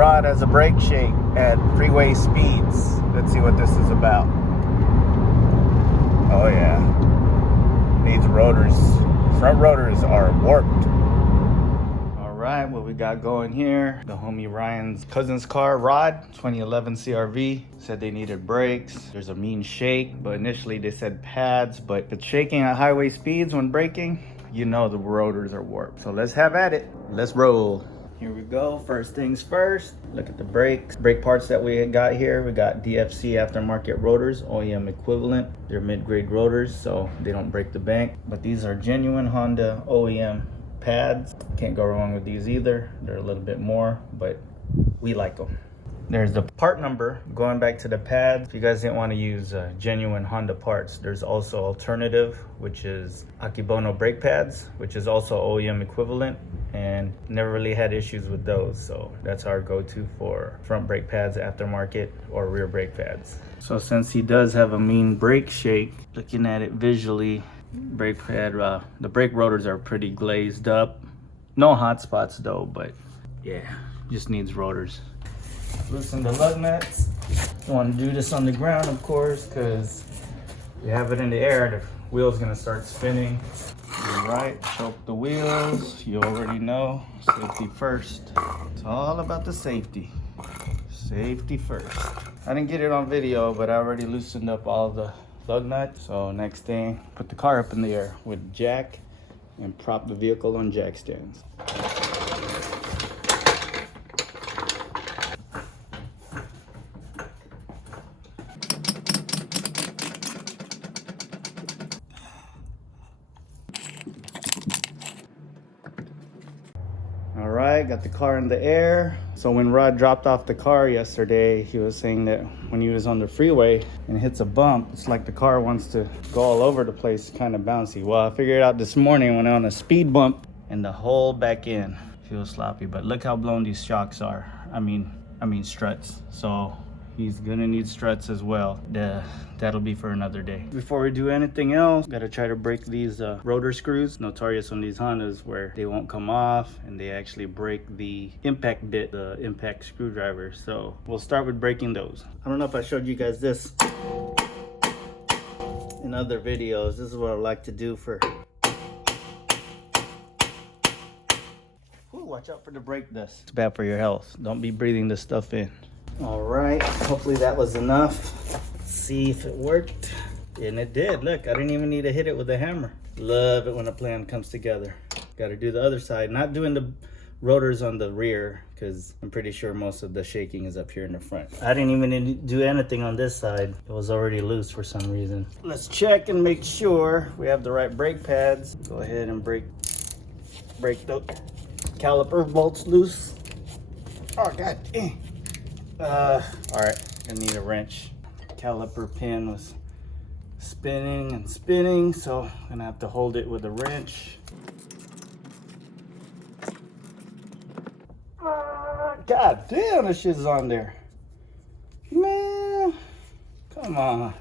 Rod has a brake shake at freeway speeds. Let's see what this is about. Oh yeah. Needs rotors. Front rotors are warped. Alright, what we got going here. The homie Ryan's cousin's car, Rod, 2011 CRV. Said they needed brakes. There's a mean shake, but initially they said pads. But if it's shaking at highway speeds when braking, you know the rotors are warped. So let's have at it. Let's roll. Here we go. First things first, look at the brakes. Brake parts that we got here. We got DFC aftermarket rotors, OEM equivalent. They're mid-grade rotors, so they don't break the bank. But these are genuine Honda OEM pads. Can't go wrong with these either. They're a little bit more, but we like them. There's the part number. Going back to the pads, if you guys didn't want to use genuine Honda parts, there's also alternative, which is Akibono brake pads, which is also OEM equivalent, and never really had issues with those. So that's our go-to for front brake pads, aftermarket, or rear brake pads. So since he does have a mean brake shake, looking at it visually, brake pad, the brake rotors are pretty glazed up. No hot spots though, but yeah, just needs rotors. Loosen the lug nuts. You want to do this on the ground, of course, because you have it in the air, the wheel's gonna start spinning. You're right, choke the wheels. You already know, safety first. It's all about the safety. Safety first. I didn't get it on video, but I already loosened up all the lug nuts. So next thing, put the car up in the air with jack and prop the vehicle on jack stands. All right, got the car in the air. So when Rod dropped off the car yesterday, he was saying that when he was on the freeway and hits a bump, it's like the car wants to go all over the place, kind of bouncy. Well, I figured out this morning when on a speed bump and the whole back end feels sloppy, but look how blown these shocks are. I mean struts. So he's gonna need struts as well. That'll be for another day. Before we do anything else, gotta try to break these rotor screws. Notorious on these Hondas where they won't come off and they actually break the impact bit, the impact screwdriver. So we'll start with breaking those. I don't know if I showed you guys this in other videos. This is what I like to do for... Ooh, watch out for the brake dust. It's bad for your health. Don't be breathing this stuff in. All right, hopefully that was enough. Let's see if it worked. And it did. Look, I didn't even need to hit it with a hammer. Love it when a plan comes together. Got to do the other side. Not doing the rotors on the rear, because I'm pretty sure most of the shaking is up here in the front. I didn't even do anything on this side. It was already loose for some reason. Let's check and make sure we have the right brake pads. Go ahead and break the caliper bolts loose. Oh, God dang. All right, I need a wrench. Caliper pin was spinning and spinning, so I'm gonna have to hold it with a wrench. God damn, this shit's on there. Man, come on.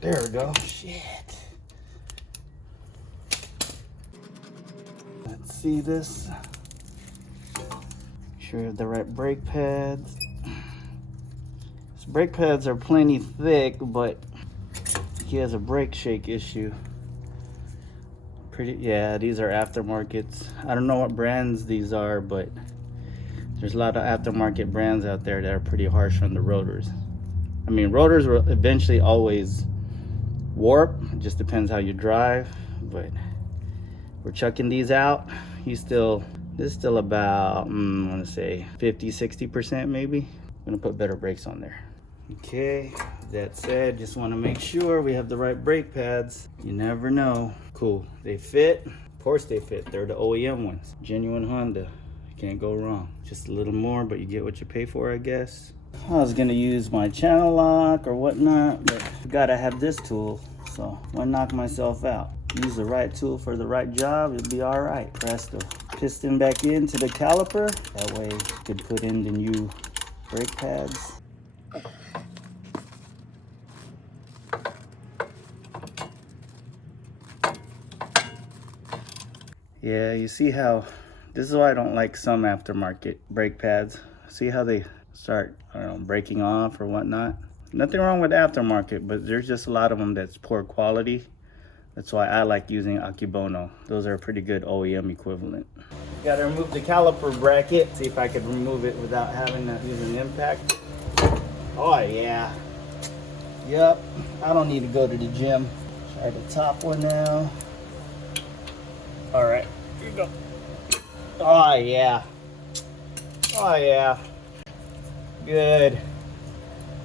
There we go. Shit. Let's see this. Sure you have the right brake pads. These brake pads are plenty thick, but he has a brake shake issue. Yeah, these are aftermarkets. I don't know what brands these are, but there's a lot of aftermarket brands out there that are pretty harsh on the rotors. I mean, rotors will eventually always warp. It just depends how you drive, but we're chucking these out. This is still about, I want to say 50-60% maybe. I'm gonna put better brakes on there. Okay, that said, just want to make sure we have the right brake pads. You never know. Cool, they fit. Of course they fit. They're the OEM ones, genuine Honda. Can't go wrong. Just a little more, but you get what you pay for, I guess. I was gonna use my channel lock or whatnot, but I gotta have this tool, so why knock myself out? Use the right tool for the right job, it'll be all right. Press the piston back into the caliper. That way you can put in the new brake pads. Yeah, you see how This is why I don't like some aftermarket brake pads. See how they start, I don't know, breaking off or whatnot. Nothing wrong with aftermarket, but there's just a lot of them that's poor quality. That's why I like using Akebono. Those are a pretty good OEM equivalent. Gotta remove the caliper bracket. See if I could remove it without having to use an impact. Oh yeah. Yep, I don't need to go to the gym. Try the top one now. All right, here you go. Oh yeah. Oh yeah. Good.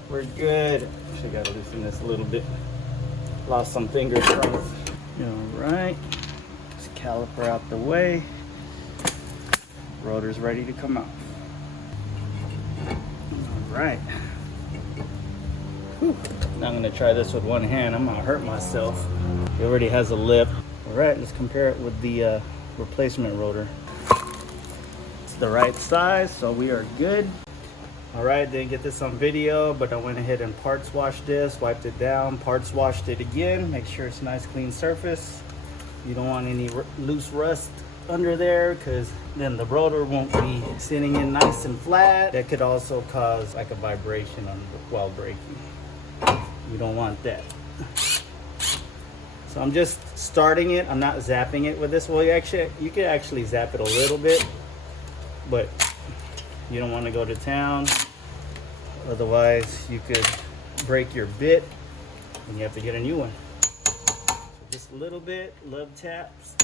We're good. Actually gotta loosen this a little bit. Lost some finger strength. All right. This caliper out the way. Rotor's ready to come out. All right. Whew. Now I'm gonna try this with one hand. I'm gonna hurt myself. It already has a lip. All right, let's compare it with the replacement rotor. It's the right size, so we are good. All right, didn't get this on video, but I went ahead and parts washed this, wiped it down, parts washed it again, make sure it's a nice clean surface. You don't want any loose rust under there, because then the rotor won't be sitting in nice and flat. That could also cause like a vibration while braking. You don't want that. So I'm just starting it. I'm not zapping it with this. Well, you could actually zap it a little bit, but you don't want to go to town. Otherwise, you could break your bit and you have to get a new one. So just a little bit, love taps.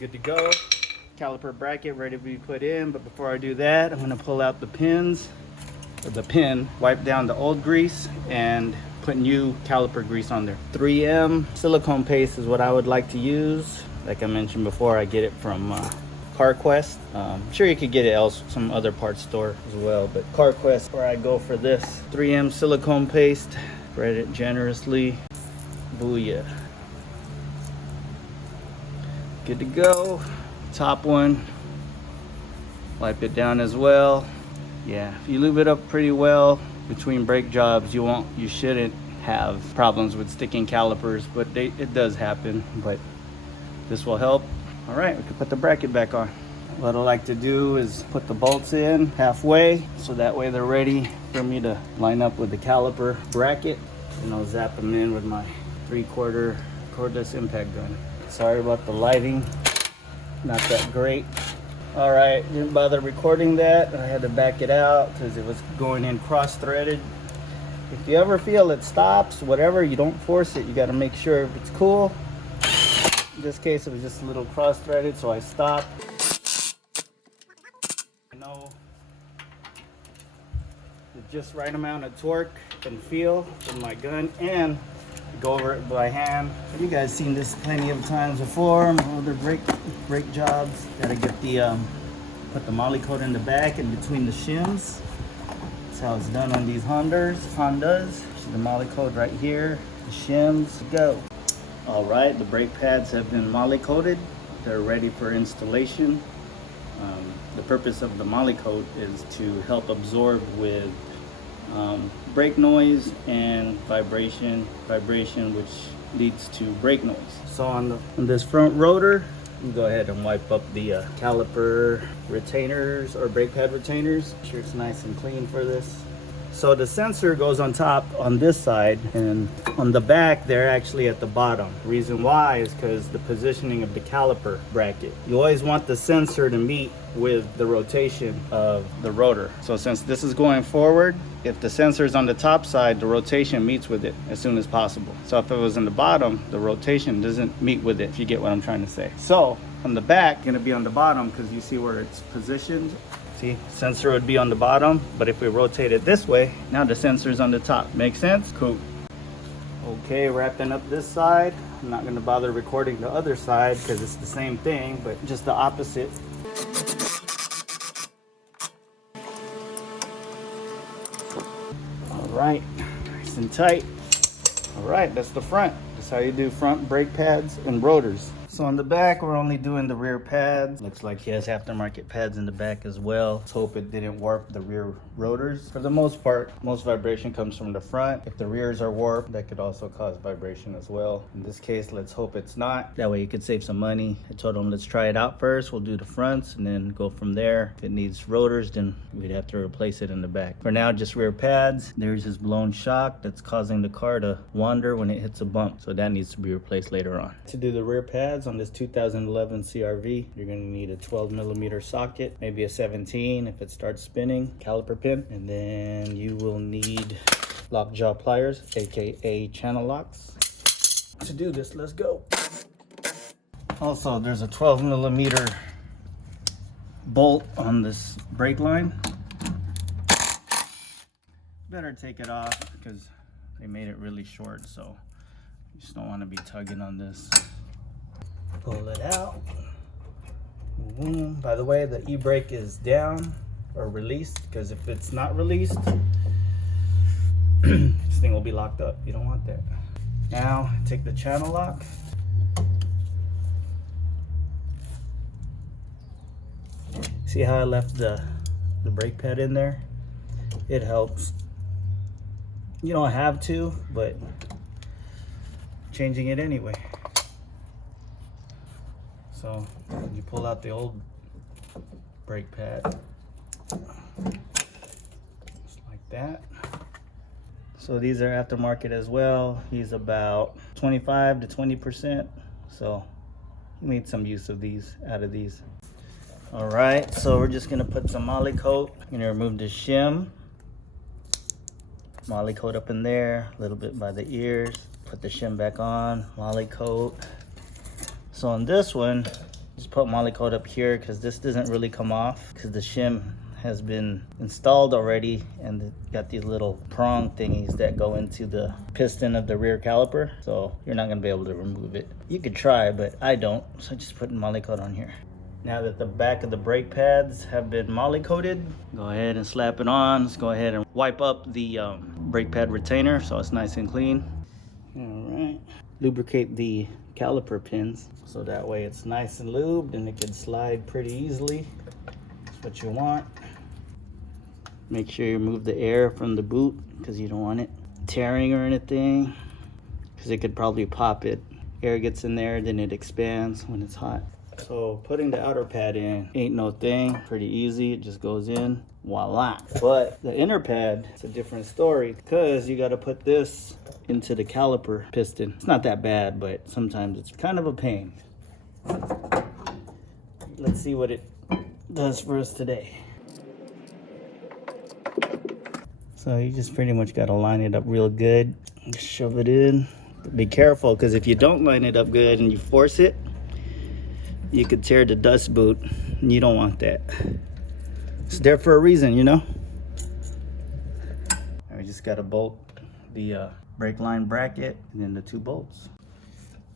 Good to go. Caliper bracket ready to be put in, but before I do that, I'm going to pull out the pins, or the pin, wipe down the old grease, and put new caliper grease on there. 3M silicone paste is what I would like to use. Like I mentioned before, I get it from CarQuest. I'm sure you could get it some other parts store as well, but CarQuest where I go for this. 3M silicone paste, spread it generously. Booyah. Good to go. Top one, wipe it down as well. Yeah, if you lube it up pretty well between brake jobs, you shouldn't have problems with sticking calipers, but it does happen, but this will help. All right, we can put the bracket back on. What I like to do is put the bolts in halfway, so that way they're ready for me to line up with the caliper bracket, and I'll zap them in with my 3/4 cordless impact gun. Sorry about the lighting, not that great. All right, didn't bother recording that. I had to back it out because it was going in cross-threaded. If you ever feel it stops, whatever, you don't force it. You got to make sure it's cool. In this case, it was just a little cross-threaded, so I stopped. You know, the just right amount of torque and feel in my gun, and go over it by hand. You guys seen this plenty of times before. Other brake jobs. Gotta get the put the moly coat in the back and between the shims. That's how it's done on these Hondas. See the moly coat right here. The shims. Go. All right, the brake pads have been moly coated. They're ready for installation. The purpose of the moly coat is to help absorb with brake noise and vibration which leads to brake noise. So on this front rotor, you go ahead and wipe up the caliper retainers or brake pad retainers. Make sure it's nice and clean for this. So the sensor goes on top on this side, and on the back they're actually at the bottom. The reason why is because the positioning of the caliper bracket. You always want the sensor to meet with the rotation of the rotor. So since this is going forward, if the sensor is on the top side, the rotation meets with it as soon as possible. So if it was in the bottom, the rotation doesn't meet with it, if you get what I'm trying to say. So on the back, gonna be on the bottom because you see where it's positioned. See, sensor would be on the bottom, but if we rotate it this way, now the sensor's on the top. Make sense? Cool. Okay, wrapping up this side. I'm not gonna bother recording the other side because it's the same thing, but just the opposite. All right, nice and tight. All right, that's the front. That's how you do front brake pads and rotors. So on the back, we're only doing the rear pads. Looks like he has aftermarket pads in the back as well. Let's hope it didn't warp the rear rotors. For the most part, most vibration comes from the front. If the rears are warped, that could also cause vibration as well. In this case, let's hope it's not. That way you could save some money. I told him, let's try it out first. We'll do the fronts and then go from there. If it needs rotors, then we'd have to replace it in the back. For now, just rear pads. There's his blown shock that's causing the car to wander when it hits a bump. So that needs to be replaced later on. To do the rear pads on this 2011 CRV, you're gonna need a 12mm socket, maybe a 17 if it starts spinning, caliper pin, and then you will need lockjaw pliers, aka channel locks. To do this, let's go. Also, there's a 12mm bolt on this brake line. Better take it off because they made it really short, so you just don't want to be tugging on this. Pull it out. By the way, the e-brake is down or released, because if it's not released, this thing will be locked up. You don't want that. Now take the channel lock. See how I left the brake pad in there? It helps. You don't have to, but changing it anyway. So you pull out the old brake pad, just like that. So these are aftermarket as well. He's about 25 to 20%. So he made some use of these, out of these. All right, so we're just gonna put some moly coat. I'm gonna remove the shim. Moly coat up in there, a little bit by the ears. Put the shim back on, moly coat. So on this one, just put moly coat up here because this doesn't really come off because the shim has been installed already, and it got these little prong thingies that go into the piston of the rear caliper. So you're not gonna be able to remove it. You could try, but I don't. So just put moly coat on here. Now that the back of the brake pads have been moly coated, go ahead and slap it on. Let's go ahead and wipe up the brake pad retainer so it's nice and clean. All right, lubricate the caliper pins so that way it's nice and lubed and it can slide pretty easily. That's what you want. Make sure you remove the air from the boot because you don't want it tearing or anything, because it could probably pop it. Air gets in there, then it expands when it's hot. So putting the outer pad in ain't no thing, pretty easy. It just goes in, voila. But the inner pad, it's a different story because you got to put this into the caliper piston. It's not that bad, but sometimes it's kind of a pain. Let's see what it does for us today. So you just pretty much got to line it up real good. Just shove it in. But be careful, because if you don't line it up good and you force it, you could tear the dust boot, and you don't want that. It's there for a reason, you know? And we just got to bolt the brake line bracket and then the two bolts.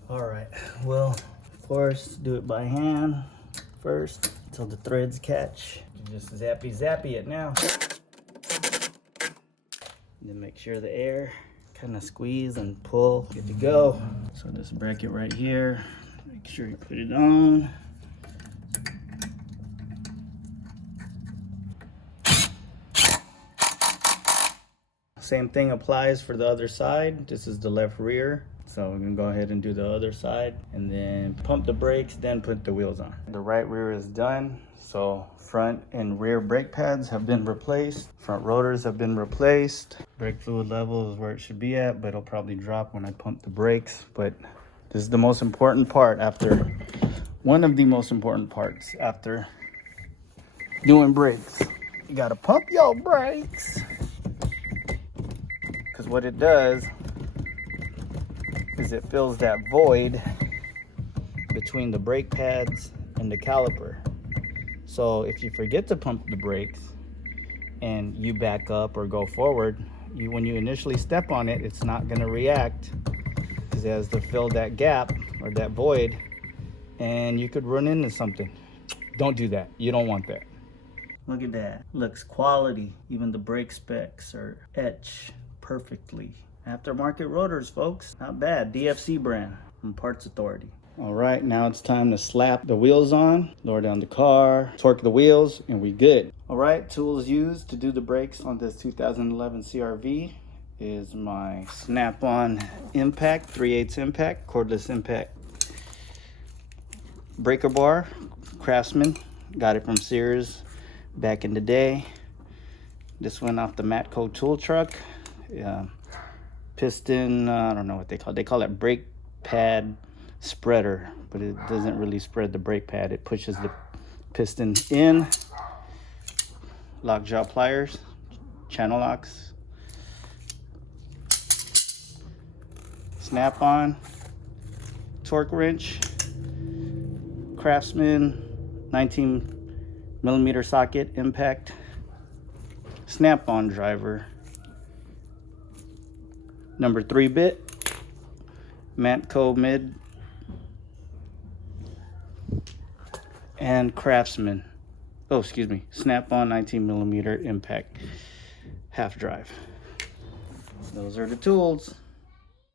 All right, well, of course, do it by hand first until the threads catch. You just zappy it now. And then make sure the air kind of squeeze and pull. Good to go. So this bracket right here, make sure you put it on. Same thing applies for the other side. This is the left rear. So we're gonna go ahead and do the other side and then pump the brakes, then put the wheels on. The right rear is done. So front and rear brake pads have been replaced. Front rotors have been replaced. Brake fluid level is where it should be at, but it'll probably drop when I pump the brakes. But this is the most important part after, one of the most important parts after doing brakes. You gotta pump your brakes. Because what it does is it fills that void between the brake pads and the caliper. So if you forget to pump the brakes and you back up or go forward, when you initially step on it, it's not gonna react because it has to fill that gap or that void, and you could run into something. Don't do that. You don't want that. Look at that. Looks quality. Even the brake specs are etched perfectly. Aftermarket rotors, folks. Not bad. DFC brand from Parts Authority. All right, now it's time to slap the wheels on, lower down the car, torque the wheels, and we good. All right, tools used to do the brakes on this 2011 CRV is my snap-on impact, 3/8 impact, cordless impact breaker bar, Craftsman. Got it from Sears back in the day. This went off the Matco tool truck. Piston, I don't know what they call it. They call it brake pad spreader, but it doesn't really spread the brake pad. It pushes the piston in. Lockjaw pliers, channel locks, snap-on, torque wrench, Craftsman 19mm socket impact, snap-on driver, number 3-bit, Matco mid, and Craftsman. Oh, excuse me, snap-on 19mm impact half drive. Those are the tools.